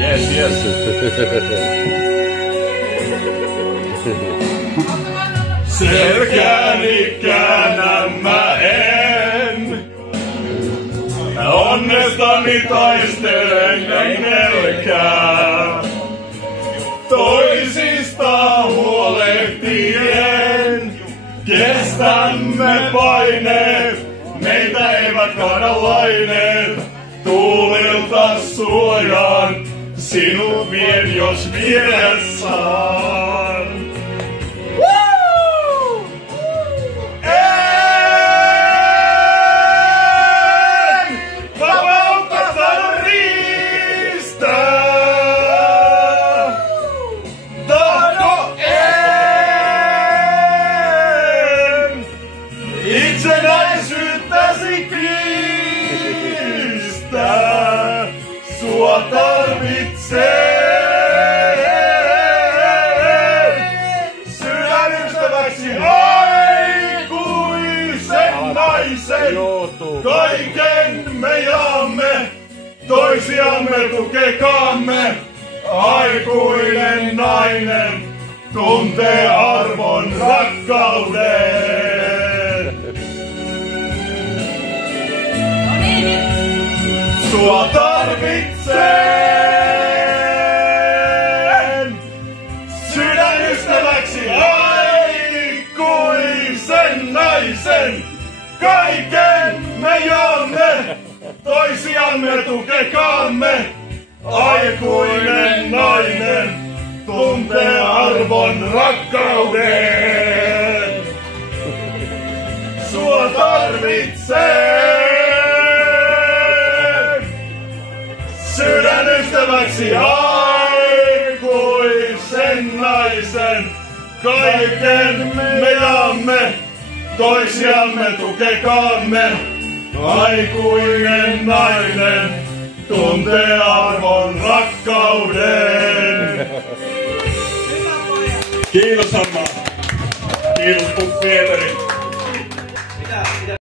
Yes, yes. Selkääni käännän mä en. Onnestani taistelen nälkää. Toisista huolehtien kestämme paineet. Meitä eivät kaada laineet. Tuulilta suojaan, sinut vien jos viedä saan. En vapautta saa riistää. Tahdo en itsenäisyyttäsi kiistää. Sua tarvitsee. Sydänystäväksi aikuisen naisen. Kaiken me jaamme, toisiamme tukekaamme. Aikuinen nainen tuntee arvon rakkauden. Sua tarvitseen sydänystäväksi aikuisen naisen. Kaiken me jaamme, toisiamme tukekaamme. Aikuinen nainen tuntee arvon rakkauden. Sua tarvitseen sydänystäväksi aikuisen naisen. Kaiken me jaamme, toisiamme tukekaamme. Aikuinen nainen tuntee arvon rakkauden. Kiitos Anna. Kiitos Pietari.